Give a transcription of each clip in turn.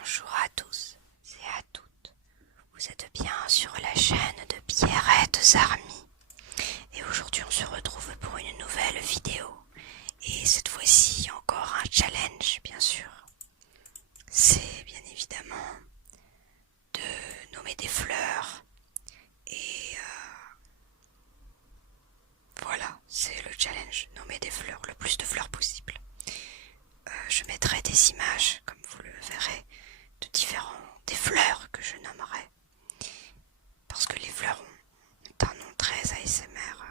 Bonjour à tous et à toutes. Vous êtes bien sur la chaîne de Pierrette Army. Et aujourd'hui on se retrouve pour une nouvelle vidéo. Et cette fois-ci encore un challenge bien sûr. C'est bien évidemment de nommer des fleurs. Et voilà, c'est le challenge. Nommer des fleurs, le plus de fleurs possible. Je mettrai des images, comme vous le verrez, des fleurs que je nommerai. Parce que les fleurs ont un nom très ASMR.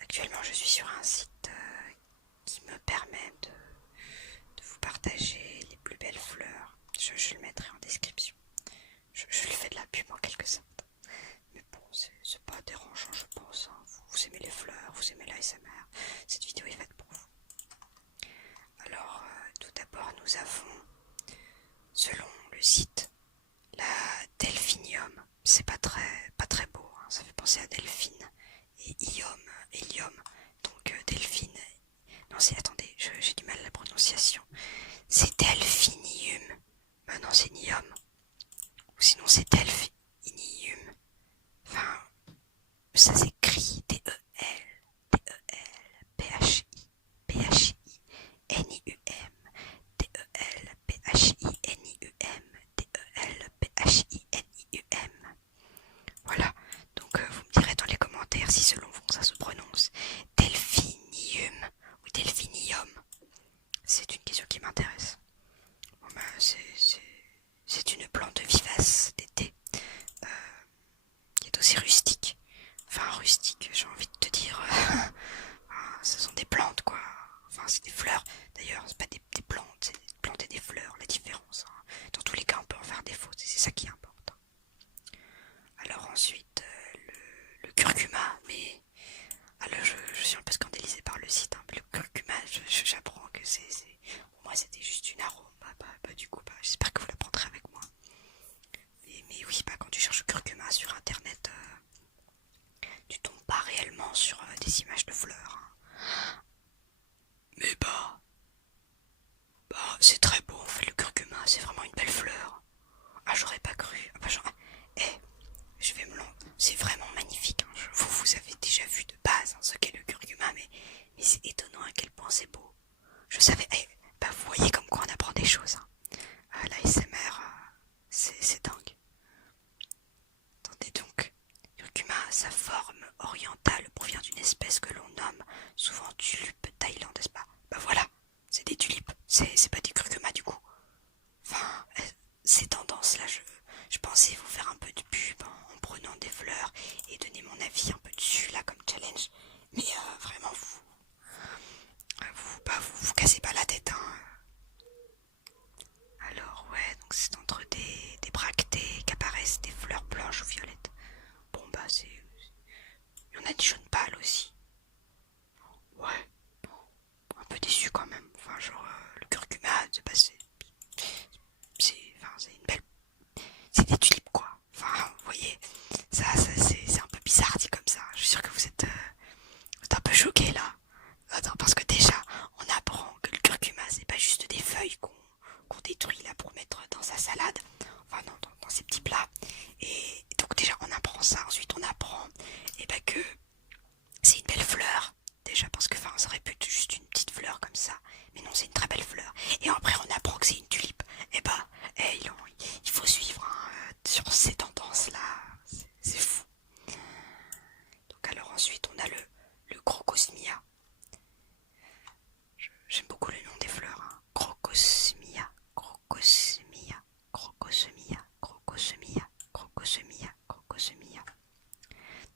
Actuellement, je suis sur un site qui me permet de vous partager les plus belles fleurs. Je le mettrai en description. Je lui fais de la pub en quelque sorte. Mais bon, c'est pas dérangeant, je pense. Hein. Vous aimez les fleurs, vous aimez l'ASMR. Cette vidéo est faite pour vous. Alors, tout d'abord, nous avons, selon le site, la Delphinium. C'est pas très beau, hein. Ça fait penser à Delphine et Hélium. Donc Delphine. Non, attendez, j'ai du mal à la prononciation. C'est Delphinium. Non, c'est Nium. Ou sinon c'est Delphinium. Enfin, ça s'écrit Delphinium. Delphinium. Voilà, donc vous me direz dans les commentaires si selon vous ça se prononce Delphinium ou Delphinium. C'est une question qui m'intéresse. Bon, ben, c'est une plante vivace d'été qui est aussi rustique. Enfin rustique, j'ai envie de te dire. Ce sont des plantes quoi. Enfin c'est des fleurs. D'ailleurs c'est pas des plantes, c'est des plantes et des fleurs, la différence. Hein. Dans tous les cas on peut en faire des fausses et c'est ça qui importe. Alors ensuite le curcuma, mais alors je suis un peu scandalisée par le site. Hein. Le curcuma, j'apprends que pour moi c'était juste une arôme. Du coup, j'espère que vous la prendrez avec moi. Mais oui, quand tu cherches curcuma sur internet, tu tombes pas réellement sur des images de fleurs. Hein. Mais c'est très beau en fait le curcuma, c'est vraiment une belle fleur. Ah, j'aurais pas cru. Je vais me lancer. C'est vraiment magnifique. Hein. Vous avez déjà vu de base hein, ce qu'est le curcuma, mais c'est étonnant à quel point c'est beau. Je savais. Vous voyez comme quoi on apprend des choses. Hein. L'ASMR, c'est dingue. Attendez donc. Curcuma, sa forme orientale provient d'une espèce que l'on nomme souvent tulipe thaïlande, n'est-ce pas? Voilà, c'est des tulipes, c'est pas des curcuma du coup. Enfin, ces tendances-là, je pensais vous faire un peu de pub en prenant des fleurs et donner mon avis un peu dessus là comme challenge. Mais vraiment, vous cassez pas la tête. Hein. Alors ouais, donc c'est entre des bractées qu'apparaissent des fleurs blanches ou violettes. Bon il y en a des jaunes pâles aussi. Ouais, un peu déçu quand même. Enfin genre le curcuma, c'est une belle. C'est des tulipes quoi. Enfin, vous voyez, ça c'est un peu bizarre dit comme ça. Je suis sûre que vous êtes un peu choqués là. Attends, parce que déjà, on apprend que le curcuma, c'est pas juste des feuilles qu'on détruit là pour mettre dans sa salade. Enfin non, dans ces petits plats. Et donc déjà, on apprend ça. Ensuite, on apprend que c'est une belle fleur. Déjà parce que ça aurait pu être juste une petite fleur comme ça. Mais non, c'est une très belle fleur. Et après, on apprend que c'est une tulipe. Il faut suivre hein, sur ces tendances-là. C'est fou. Donc alors ensuite, on a le crocosmia. J'aime beaucoup le nom des fleurs. Hein. Crocosmia, crocosmia, crocosmia, crocosmia, crocosmia, crocosmia.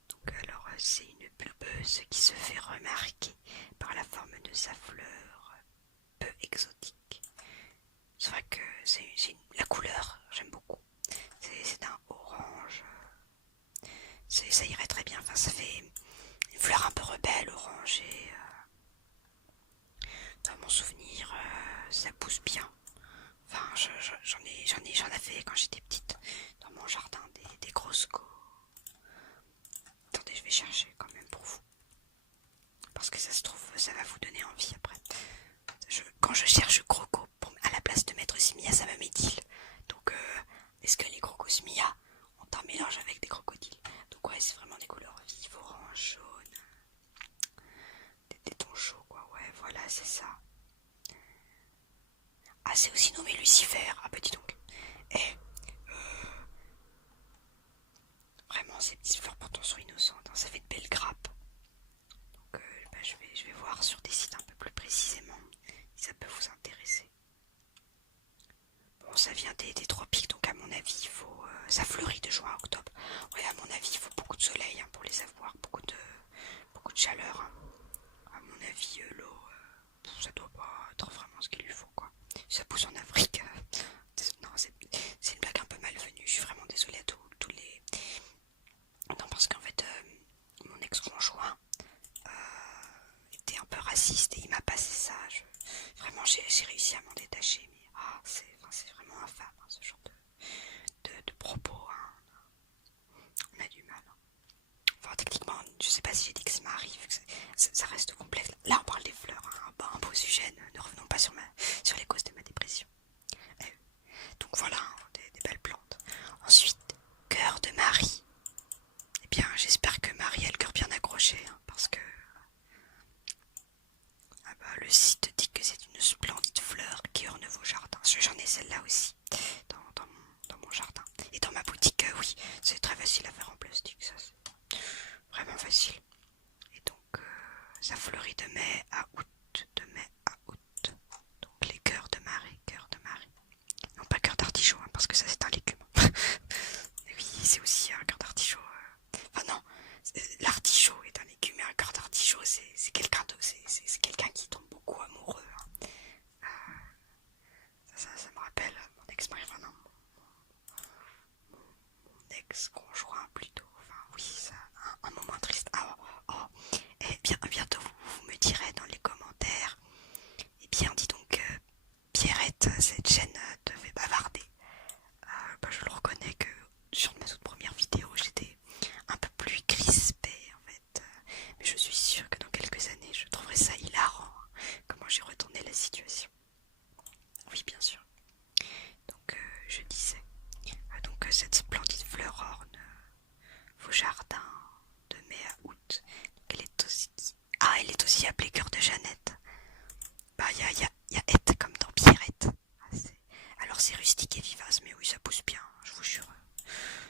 Donc alors c'est une bulbeuse qui se fait remarquer par la forme de sa fleur peu exotique. C'est vrai que la couleur, j'aime beaucoup. C'est un orange. Ça irait très bien. Enfin, ça fait une fleur un peu rebelle, orangée. Dans mon souvenir, ça pousse bien. Enfin, j'en avais quand j'étais petite dans mon jardin des grosses co. Attendez, je vais chercher quand même pour vous. Parce que ça se trouve, ça va vous donner envie après. Quand je cherche croco à la place de mettre c'est aussi nommé Lucifer. Ah bah dis donc. Et vraiment, ces petites fleurs pourtant sont innocentes, hein, ça fait de belles grappes. Donc bah, je vais voir sur des sites un peu plus précisément si ça peut vous intéresser. Bon, ça vient des tropiques, donc à mon avis, il faut... ça fleurit de juin à octobre. Ouais, à mon avis, il faut beaucoup de soleil hein, pour les avoir, beaucoup de chaleur. Hein. À mon avis, l'eau, ça doit pas être vraiment ce qu'il lui faut, quoi. Si ça pousse en Afrique, non, c'est une blague un peu malvenue. Je suis vraiment désolée à tous les... Non, parce qu'en fait, mon ex-conjoint était un peu raciste et il m'a passé ça. Vraiment, j'ai réussi à m'en détacher, mais c'est vraiment infâme, hein, ce genre de propos. Hein. On a du mal. Hein. Enfin, techniquement, je sais pas si j'ai dit que ça m'arrive, ça reste complexe. Là, on parle des fleurs, hein, un beau sujet, ne revenons pas sur les causes de ma dépression. Donc voilà, hein, des belles plantes. Ensuite, cœur de Marie. Eh bien, j'espère que Marie a le cœur bien accroché, hein, parce que le site dit que c'est une splendide fleur qui orne vos jardins. J'en ai celle-là aussi, dans mon jardin. Et dans ma boutique, oui, c'est très facile à faire en plastique, ça c'est vraiment facile. Et donc, ça fleurit de mai à août, de mai à août. Donc les cœurs de Marie, Non, pas cœur d'artichaut, hein, parce que ça c'est un légume. Oui, c'est aussi un cœur d'artichaut. Enfin non, l'artichaut est un légume et un cœur d'artichaut c'est quelqu'un c'est quelqu'un qui tombe beaucoup amoureux. Hein. Ça me rappelle mon ex-mari, enfin non, mon ex-conjoint plutôt. Enfin oui, ça, un moment triste. Ah, et bien bientôt vous me direz dans les commentaires. Eh bien dis donc Pierrette, cette chaîne te fait bavarder. Je le reconnais que sur mes toutes premières vidéos j'étais un peu plus crispée en fait, mais je suis sûre que dans quelques années je trouverai ça hilarant, hein, comment j'ai retourné la situation. Oui bien sûr. Donc je disais, cette splendide fleur orne vos jardins de mai à août. Donc, elle est aussi appelée cœur de Jeannette. Bah il y a Ette comme dans Pierrette. Alors c'est rustique et vivace, mais oui ça pousse bien, je vous jure.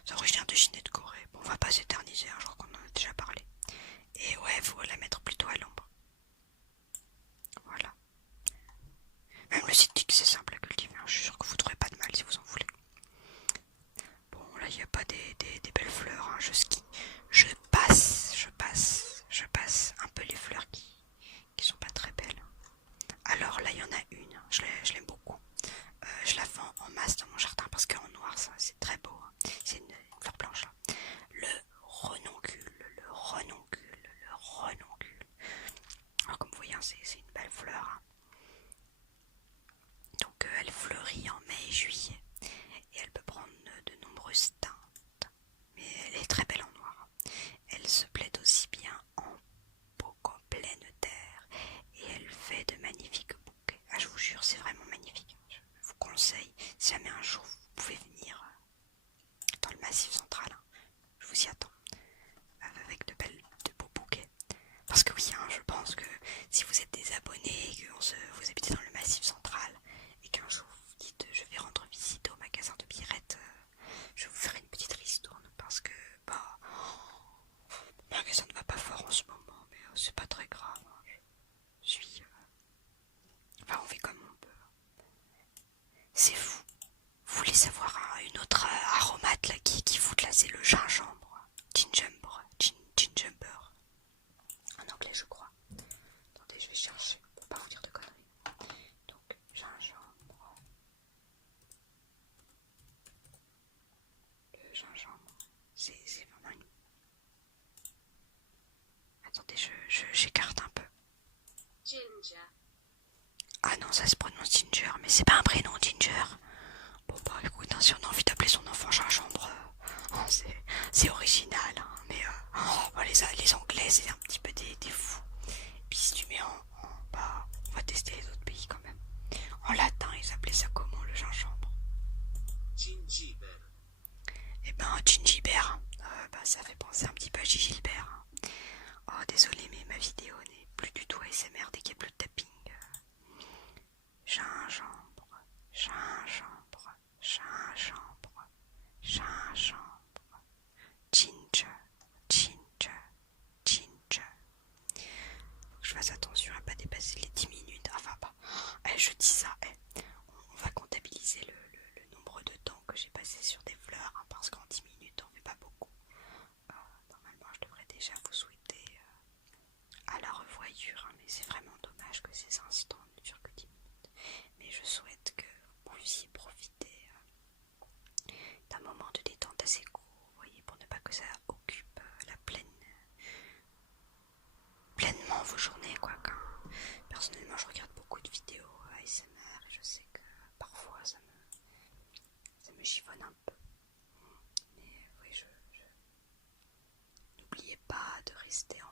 C'est originaire de Chine et de Corée. Bon, on va pas s'éterniser, hein, je crois qu'on en a déjà parlé. Et ouais, faut la mettre plutôt à l'ombre. Voilà. Même le site dit que c'est simple à cultiver, hein. Je suis sûr que vous trouverez pas de mal si vous en voulez. Bon, là, il n'y a pas des belles fleurs, hein. Je skie. Je passe un peu les fleurs qui sont pas très belles. Alors là, il y en a une, je l'aime beaucoup. Je la vends en masse dans mon jardin parce qu'en noir, ça, c'est très beau. Hein. C'est une fleur blanche là. Le renoncule. Alors comme vous voyez, hein, c'est une belle fleur. Hein. Donc elle fleurit en mai et juillet. Et elle peut prendre de nombreuses teintes. Mais elle est très belle en noir. Elle se plaide aussi bien en pot qu'en pleine terre. Et elle fait de magnifiques bouquets. Ah, je vous jure, c'est vraiment magnifique. Je vous conseille, si jamais un jour vous pouvez venir dans le Massif central, hein, je vous y attends. Avec de beaux bouquets. Parce que oui, hein, je pense que si vous êtes des abonnés et que vous habitez dans le Massif central et qu'un jour vous vous dites je vais rendre visite au magasin de Pierrette, je vous ferai une petite ristourne parce que le magasin ne va pas fort en ce moment, mais c'est pas très grave. Hein, je suis... Enfin, on fait comme on peut. C'est fou. Vous voulez savoir hein, une autre aromate là, qui fout là, c'est le gingembre. Gingember. En anglais, je crois. Attendez, je vais chercher pour pas vous dire de conneries. Donc, gingembre. Le gingembre, c'est vraiment une... Attendez, j'écarte un peu. Ginger. Ah non, ça se prononce Ginger, mais c'est pas un prénom, Ginger. Bon bah écoute, hein, si on a envie d'appeler son enfant gingembre, c'est original, hein, mais les anglais c'est un petit peu des fous. Et puis si tu mets bah, on va tester les autres pays quand même. En latin, ils appelaient ça comment le gingembre? Gingiber. Eh ben gingiber, ça fait penser un petit peu à Gilbert. Hein. Oh désolé, mais ma vidéo n'est plus du tout ASMR dès qu'il n'y a plus de tapping. Gingembre. ça. On va comptabiliser le nombre de temps que j'ai passé sur des fleurs, hein, parce qu'en 10 minutes on fait pas beaucoup. Normalement je devrais déjà vous souhaiter à la revoyure, hein, mais c'est vraiment dommage que ces instants ne durent que 10 minutes. Mais je souhaite que vous puissiez profiter d'un moment de détente assez court, vous voyez, pour ne pas que ça occupe pleinement vos journées, quoi. Personnellement, je regarde beaucoup de vidéos ASMR et je sais que parfois ça me chiffonne un peu. Mais oui, n'oubliez pas de rester